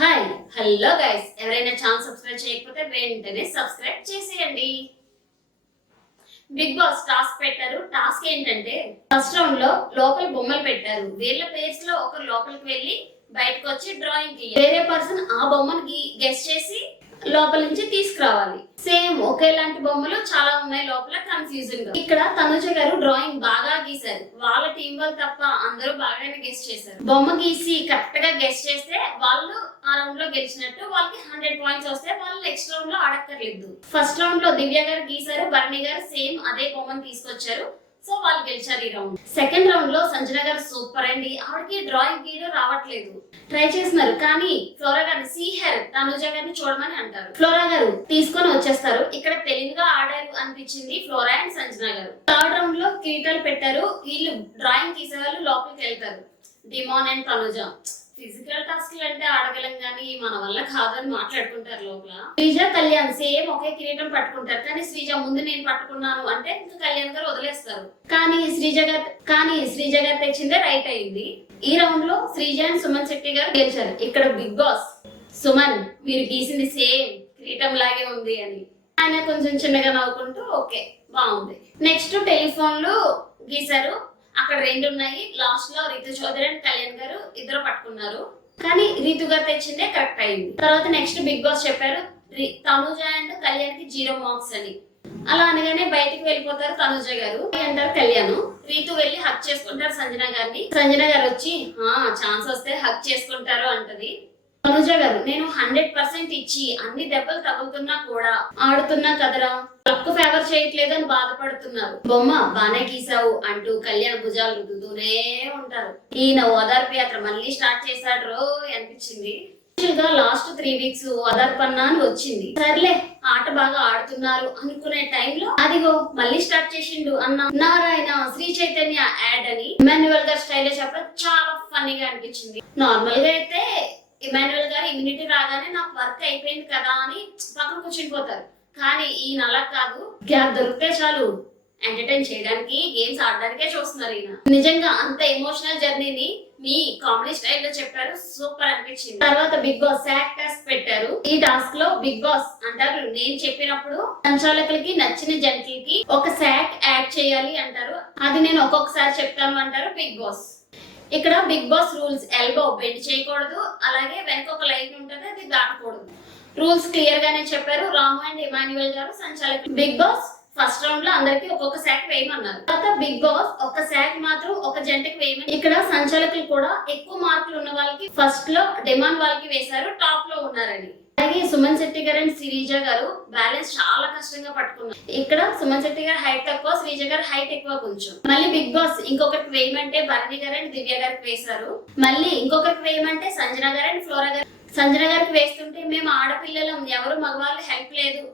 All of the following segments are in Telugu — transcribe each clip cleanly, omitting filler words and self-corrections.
హాయ్ హలో గైస్, ఎవరైనా ఛానల్ సబ్స్క్రైబ్ చేయకపోతే వెంటనే సబ్స్క్రైబ్ చేసేయండి. బిగ్ బాస్ టాస్క్ పెట్టారు. టాస్క్ ఏంటంటే ఫస్ట్ రౌండ్ లో లోపల బొమ్మలు పెట్టారు. వీళ్ళ ప్లేస్ లో ఒకరు లోపలికి వెళ్ళి బయటకు వచ్చి డ్రాయింగ్ గీయాలి. వేరే పర్సన్ ఆ బొమ్మను గెస్ చేసి లోపల నుంచి తీసుకురావాలి. సేమ్ ఒకేలాంటి బొమ్మలు చాలా ఉన్నాయి లోపల, కన్ఫ్యూజన్ గా. ఇక్కడ తనుజ గారు డ్రాయింగ్ బాగా గీశారు. వాళ్ళ టీం వాళ్ళు తప్ప అందరూ బాగానే గెస్ చేశారు. బొమ్మ గీసి కరెక్ట్ గా గెస్ చేస్తే వాళ్ళు ఆ రౌండ్ లో గెలిచినట్టు. వాళ్ళకి 100 పాయింట్స్ వస్తే వాళ్ళు నెక్స్ట్ రౌండ్ లో ఆడక్కర్లేదు. ఫస్ట్ రౌండ్ లో దివ్య గారు గీశారు, భరణి గారు సేమ్ అదే బొమ్మను తీసుకొచ్చారు. సో వాళ్ళు గెలిచారు ఈ రౌండ్. సెకండ్ రౌండ్ లో సంజన గారు సూపర్ అండి. ఆవిడకి డ్రాయింగ్ గీయడం రావట్లేదు. ట్రై చేస్తున్నారు కానీ ఫ్లోరా గారిని సీహర్ తనుజ గారిని చూడమని అంటారు. ఫ్లోరా గారు తీసుకొని వచ్చేస్తారు. ఇక్కడ తెలివిగా ఆడారు అనిపించింది ఫ్లోరా అండ్ సంజన గారు. థర్డ్ రౌండ్ లో కిరీటాలు పెట్టారు. వీళ్ళు డ్రాయింగ్ గీసే వాళ్ళు లోపలికి వెళ్తారు. డిమాన్ అండ్ తనుజ ఫిజికల్ టాస్క్ అంటే ఆడగలం కానీ మన వల్ల కాదని మాట్లాడుకుంటారు లోపల. శ్రీజ కళ్యాణ్ సేమ్ ఒకే కిరీటం పట్టుకుంటారు. కానీ శ్రీజ ముందు నేను పట్టుకున్నాను అంటే ఇంకా కళ్యాణ్ గారు వదిలేస్తారు. కానీ శ్రీజ గారు తెచ్చిందే రైట్ అయింది. ఈ రౌండ్ లో శ్రీజ అండ్ సుమన్ శెట్టి గారు గెలిచారు. ఇక్కడ బిగ్ బాస్ సుమన్ మీరు గీసింది సేమ్ కిరీటం లాగే ఉంది అని ఆయన కొంచెం చిన్నగా నవ్వుకుంటూ ఓకే బాగుంది. నెక్స్ట్ టెలిఫోన్లు గీశారు. అక్కడ 2 ఉన్నాయి. లాస్ట్ లో రితు చౌదరి అండ్ కళ్యాణ్ గారు ఇద్దరు పట్టుకున్నారు. కానీ రితు గారు తెచ్చిందే కరెక్ట్ అయింది. తర్వాత నెక్స్ట్ బిగ్ బాస్ చెప్పారు తనుజ అండ్ కళ్యాణ్ కి 0 మార్క్స్ అని. అలా అనగానే బయటికి వెళ్ళిపోతారు తనుజ గారు అంటారు కళ్యాణ్. రీతు వెళ్ళి హక్ చేసుకుంటారు సంజన గారిని. సంజన గారు వచ్చి ఛాన్స్ వస్తే హక్ చేసుకుంటారు అంటది. తనుజ గారు నేను 100% ఇచ్చి అన్ని దెబ్బలు తగులుతున్నా కూడా ఆడుతున్నా కదరా, లక్ ఫేవర్ చేయట్లేదు అని బాధపడుతున్నారు. బొమ్మ బానే గీసావు అంటూ కళ్యాణ్ భుజాలు రుద్దుతూనే ఉంటారు. ఈయన ఓదార్పు యాత్ర మళ్ళీ స్టార్ట్ చేశాడు రో అనిపించింది. లాస్ట్ 3 వీక్స్ ఓదార్పన్నా అని వచ్చింది. సర్లే ఆట బాగా ఆడుతున్నారు అనుకునే టైంలో అదిగో మళ్ళీ స్టార్ట్ చేసిండు అన్న నారాయణ శ్రీ చైతన్య యాడ్ అని ఇమాన్యువల్ గారి స్టైల్లో చెప్పడం చాలా ఫన్నీగా అనిపించింది. నార్మల్ గా అయితే ఇమాన్యువల్ గారు ఇమ్యూనిటీ రాగానే నాకు వర్క్ అయిపోయింది కదా అని పక్కన కూర్చునిపోతారు. కానీ ఈయన అలా కాదు, గ్యాప్ దొరికితే చాలు ఎంటర్టైన్ చేయడానికి గేమ్స్ ఆడడానికే చూస్తున్నారు ఈయన. నిజంగా అంత ఎమోషనల్ జర్నీని మీ కామెడీ స్టైల్లో చెప్పారు, సూపర్ అనిపించింది. తర్వాత బిగ్ బాస్ సాక్ టాస్క్ పెట్టారు. ఈ టాస్క్ లో బిగ్ బాస్ అంటారు నేను చెప్పినప్పుడు సంచాలకులకి నచ్చిన జంటలకి ఒక సాక్ యాడ్ చేయాలి అంటారు. అది నేను ఒక్కొక్కసారి చెప్తాను అంటారు బిగ్ బాస్. ఇక్కడ Bigg Boss rules elbow bend చేయకూడదు, అలాగే వెనక ఒక లైన్ ఉంటుంది అది దాటకూడదు. రూల్స్ క్లియర్ గానే చెప్పారు రాము అండ్ ఇమాన్యువల్ గారు సంచాలకులు. బిగ్ బాస్ ఫస్ట్ రౌండ్ లో అందరికి ఒక్కొక్క శాఖ వేయమన్నారు. తర్వాత బిగ్ బాస్ ఒక శాఖ మాత్రం ఒక జంటకి వేయమని. ఇక్కడ సంచాలకులు కూడా ఎక్కువ మార్కులు ఉన్న వాళ్ళకి ఫస్ట్ లో డిమాండ్ వాళ్ళకి వేశారు, టాప్ లో ఉన్నారని. అలాగే సుమన్ శెట్టి గారు అండ్ శ్రీజ గారు బ్యాలెన్స్ చాలా కష్టంగా పట్టుకున్నారు. ఇక్కడ సుమన్ శెట్టి గారు హైట్ తక్కువ, శ్రీజ గారు హైట్ ఎక్కువ కొంచెం. మళ్ళీ బిగ్ బాస్ ఇంకొకరికి వేయమంటే భరణి గారు అండ్ దివ్య గారికి వేశారు. మళ్ళీ ఇంకొకరికి వేయమంటే సంజన గారు అండ్ ఫ్లోరా గారు. సంజన గారికి వేస్తుంటే మేము ఆడపిల్లలం ఎవరు మగవాళ్ళు హెల్ప్ లేదు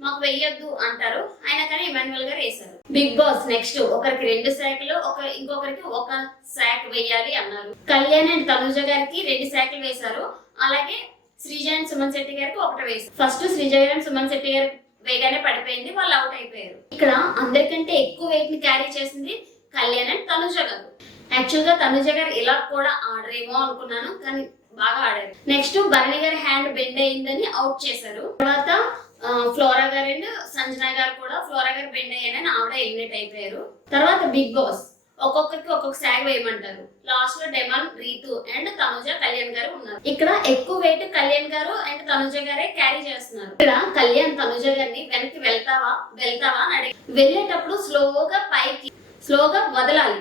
మాకు వెయ్యొద్దు అంటారు. ఆయన కానీ ఇమాన్యువల్ గారు వేశారు. బిగ్ బాస్ నెక్స్ట్ ఒకరికి 2 శాఖలు ఇంకొకరికి 1 శాఖ వేయాలి అన్నారు. కళ్యాణ్ అండ్ తనుజ గారికి 2 శాఖలు వేశారు. అలాగే శ్రీజ అండ్ సుమన్ శెట్టి గారికి 1 వేశారు. ఫస్ట్ శ్రీజ అండ్ సుమన్ శెట్టి గారికి వేగానే పడిపోయింది, వాళ్ళు అవుట్ అయిపోయారు. ఇక్కడ అందరికంటే ఎక్కువ వెయిట్ ని క్యారీ చేసింది కళ్యాణ్ అండ్ తనుజ గారు. యాక్చువల్ గా తనుజ గారు ఇలా కూడా ఆడరేమో అనుకున్నాను, కానీ బాగా ఆడారు. నెక్స్ట్ భరణి గారి హ్యాండ్ బెండ్ అయిందని అవుట్ చేశారు. తర్వాత ఫ్లోరా గారు అండ్ సంజన గారు కూడా ఫ్లోరా గారు బెండ్ అయ్యానని ఆవిడ ఎలిమినేట్ అయిపోయారు. తర్వాత బిగ్ బాస్ ఒక్కొక్కరికి ఒక్కొక్క శాగ్ వేయమంటారు. లాస్ట్ లో డెమాన్ రీతు అండ్ తనుజ కళ్యాణ్ గారు ఉన్నారు. ఇక్కడ ఎక్కువ వెయిట్ కళ్యాణ్ గారు అండ్ తనుజ గారే క్యారీ చేస్తున్నారు. ఇక్కడ కళ్యాణ్ తనుజ గారిని వెనక్కి వెళ్తావా అని అడిగి వెళ్ళేటప్పుడు స్లోగా వదలాలి.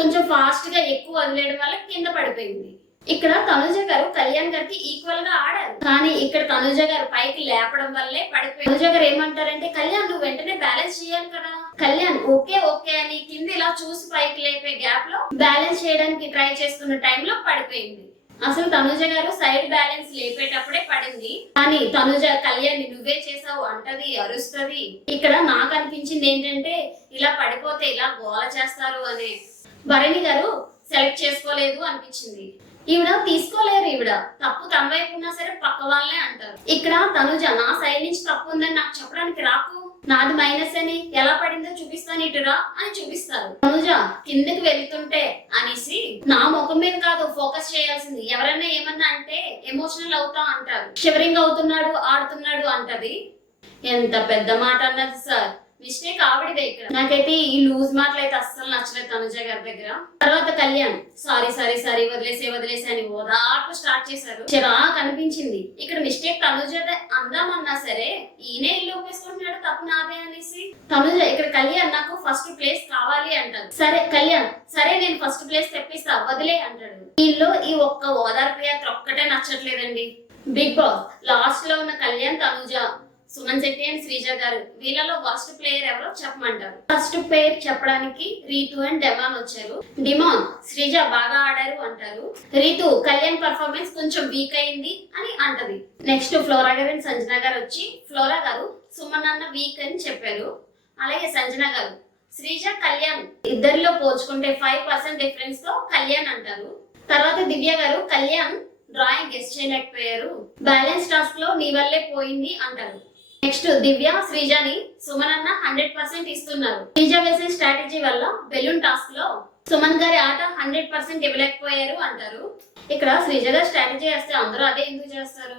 కొంచెం ఫాస్ట్ గా ఎక్కువ వదిలేయడం వల్ల కింద పడిపోయింది. ఇక్కడ తనుజ గారు కళ్యాణ్ గారికి ఈక్వల్ గా ఆడారు, కానీ ఇక్కడ తనుజ గారు పైకి లేపడం వల్లే పడిపోయింది. తనుజ గారు ఏమంటారంటే కళ్యాణ్ నువ్వు వెంటనే బ్యాలెన్స్ చేయాలి కదా. కళ్యాణ్ ఓకే అని కింద ఇలా చూసి పైకి లేపే గ్యాప్ లో బ్యాలెన్స్ చేయడానికి ట్రై చేస్తున్న టైంలో పడిపోయింది. అసలు తనుజ గారు సైడ్ బ్యాలెన్స్ లేపేటప్పుడే పడింది. కానీ తనుజ కళ్యాణ్ నువ్వే చేసావు అంటది, అరుస్తది. ఇక్కడ నాకు అనిపించింది ఏంటంటే ఇలా పడిపోతే ఇలా గోల చేస్తారు అనే. భరణి గారు సెలెక్ట్ చేసుకోలేదు అనిపించింది. ఈవిడ తీసుకోలేరు, ఈవిడ తప్పు తన వైపు ఉన్నా సరే పక్క వాళ్ళే అంటారు. ఇక్కడ తనుజ నా సైడ్ నుంచి తప్పు ఉందని నాకు చెప్పడానికి రాకు నాది మైనస్ అని ఎలా పడిందో చూపిస్తాను ఇటురా అని చూపిస్తారు. తనుజ కిందకి వెళ్తుంటే అనేసి నా ముఖం మీద కాదు ఫోకస్ చేయాల్సింది, ఎవరైనా ఏమన్నా అంటే ఎమోషనల్ అవుతా అంటారు, షివరింగ్ అవుతున్నాడు ఆడుతున్నాడు అంటది. ఎంత పెద్ద మాట అన్నది సార్, మిస్టేక్ ఆవిడదే ఇక్కడ. నాకైతే ఈ లూజ్ మాటలు అయితే అస్సలు నచ్చలేదు తనుజ గారి దగ్గర. తర్వాత కళ్యాణ్ సారీ వదిలేసే అని ఓదార్పు స్టార్ట్ చేశారు. చిరాకు అనిపించింది. ఇక్కడ మిస్టేక్ తనుజదే అందామన్నా సరే ఈయనే ఇల్లు ఒప్పేసుకుంటున్నాడు, తప్పు నాదే అనేసి. తనుజ ఇక్కడ కళ్యాణ్ నాకు ఫస్ట్ ప్లేస్ కావాలి అంటారు. సరే కళ్యాణ్ సరే నేను ఫస్ట్ ప్లేస్ తెప్పిస్తా వదిలే అంటాడు. దీనిలో ఈ ఒక్క ఓదార్పు యాత్ర ఒక్కటే నచ్చట్లేదండి. బిగ్ బాస్ లాస్ట్ లో ఉన్న కళ్యాణ్, తనుజ, సుమన్ శెట్టి అండ్ శ్రీజ గారు, వీళ్ళలో ఫస్ట్ ప్లేయర్ ఎవరో చెప్పమంటారు. ఫస్ట్ పేర్ చెప్పడానికి రీతు అండ్ డెమాన్ వచ్చారు. డిమాన్ శ్రీజ బాగా ఆడారు అంటారు. రీతు కళ్యాణ్ పర్ఫార్మెన్స్ కొంచెం వీక్ అయింది అని అంటది. నెక్స్ట్ ఫ్లోరా గారు అండ్ సంజన గారు వచ్చి ఫ్లోరా గారు సుమన్ అన్న వీక్ అని చెప్పారు. అలాగే సంజన గారు శ్రీజ కళ్యాణ్ ఇద్దరిలో పోల్చుకుంటే 5% డిఫరెన్స్ తో కళ్యాణ్ అంటారు. తర్వాత దివ్య గారు కళ్యాణ్ డ్రాయింగ్ గెస్ట్ చేయలేకపోయారు, బ్యాలెన్స్ టాస్క్ లో నీ వల్లే పోయింది అంటారు. నెక్స్ట్ దివ్య శ్రీజని సుమన్ అన్న 100% ఇస్తున్నారు. శ్రీజ వేసే స్ట్రాటజీ వల్ల బెలూన్ టాస్క్ లో సుమన్ గారి ఆట 100% ఇవ్వలేకపోయారు అంటారు. ఇక్కడ శ్రీజ గారు స్ట్రాటజీ వేస్తే అందరూ అదే ఎందుకు చేస్తారు?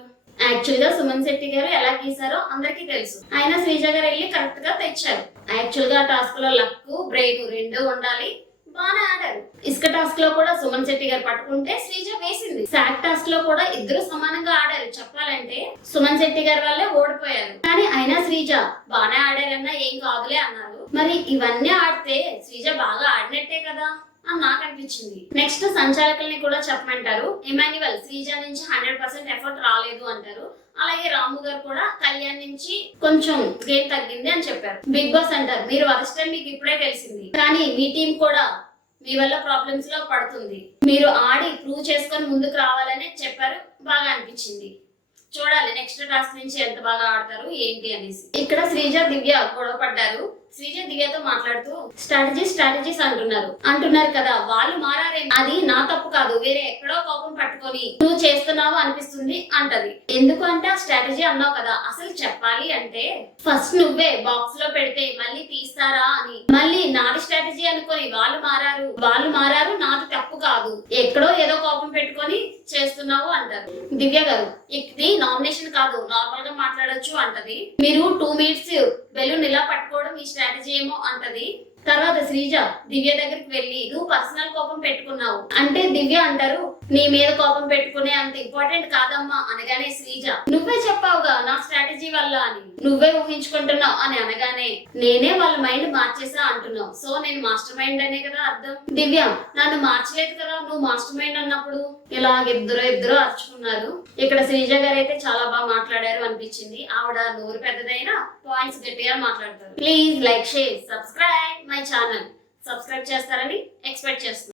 యాక్చువల్ గా సుమన్ శెట్టి గారు ఎలా గీసారో అందరికీ తెలుసు, ఆయన శ్రీజ గారు వెళ్ళి కరెక్ట్ గా తెచ్చారు. యాక్చువల్ గా టాస్క్ లో లక్ బ్రెయిన్ రెండు ఉండాలి, బాగా ఆడారు. ఇసుక టాస్క్ లో కూడా సుమన్ శెట్టి గారు పట్టుకుంటే శ్రీజ వేసింది. సాక్ టాస్క్ లో కూడా ఇద్దరు సమానంగా ఆడారు. చెప్పాలంటే సుమన్ శెట్టి గారి వల్లే ఓడిపోయారు, కానీ అయినా శ్రీజ బాగానే ఆడారన్నా ఏం కాదులే అన్నారు. మరి ఇవన్నీ ఆడితే శ్రీజ బాగా ఆడినట్టే కదా అని నాకు అనిపించింది. నెక్స్ట్ సంచాలకుల్ని కూడా చెప్పమంటారు. ఎమాన్యువల్ శ్రీజ నుంచి 100% ఎఫర్ట్ రాలేదు అంటారు. అలాగే రాము గారు కూడా కళ్యాణ్ నుంచి కొంచెం గేమ్ తగ్గింది అని చెప్పారు. బిగ్ బాస్ అంటారు మీరు వరస్ట్ మీకు ఇప్పుడే తెలిసింది, కానీ మీ టీం కూడా మీ వల్ల ప్రాబ్లమ్స్ లో పడుతుంది, మీరు ఆడి ప్రూవ్ చేసుకొని ముందుకు రావాలని చెప్పారు. బాగా అనిపించింది. చూడాలి నెక్స్ట్ టాస్క్ నుంచి ఎంత బాగా ఆడతారు ఏంటి అనేసి. ఇక్కడ శ్రీజ దివ్య గొడవ పడ్డారు. శ్రీజ దివ్యతో మాట్లాడుతూ స్ట్రాటజీస్ అంటున్నారు కదా, వాళ్ళు మారారే, అది నా తప్పు కాదు, వేరే ఎక్కడో కోపం పట్టుకొని నువ్వు చేస్తున్నావు అనిపిస్తుంది అంటది. ఎందుకు అంటే ఆ స్ట్రాటజీ అన్నావు కదా, అసలు చెప్పాలి అంటే ఫస్ట్ నువ్వే బాక్స్ లో పెడితే మళ్ళీ తీస్తారా అని, మళ్ళీ నాది స్ట్రాటజీ అనుకొని వాళ్ళు మారారు నాది తప్పు కాదు, ఎక్కడో ఏదో కోపం పెట్టుకొని చేస్తున్నావు అంటారు. దివ్య గారు ఇది నామినేషన్ కాదు, నార్మల్ గా మాట్లాడొచ్చు అంటది. మీరు 2 minutes బెలూన్ ఇలా పట్టుకోవడం ఈ స్ట్రాటజీ ఏమో అంటది. తర్వాత శ్రీజ దివ్య దగ్గరికి వెళ్ళి నువ్వు పర్సనల్ కోపం పెట్టుకున్నావు అంటే దివ్య అంటారు నీ మీద కోపం పెట్టుకునే అంత ఇంపార్టెంట్ కాదమ్మా అనగానే శ్రీజ నువ్వే చెప్పావుగా నా స్ట్రాటజీ వల్ల అని, నువ్వే ఊహించుకుంటున్నావు అని అనగానే నేనే వాళ్ళ మైండ్ మార్చేసా అంటున్నావు, సో నేను మాస్టర్ మైండ్ అనే కదా అర్థం. దివ్య నన్ను మార్చలేదు కదా నువ్వు మాస్టర్ మైండ్ అన్నప్పుడు. ఇలాగ ఇద్దరు అరుచుకున్నారు. ఇక్కడ శ్రీజ గారు అయితే చాలా బాగా మాట్లాడారు అనిపించింది. ఆవిడ నోరు పెద్దదైనా పాయింట్స్ గట్టిగా మాట్లాడతారు. Please like share subscribe my channel. Subscribe చేస్తారని ఎక్స్పెక్ట్ చేస్తున్నాను.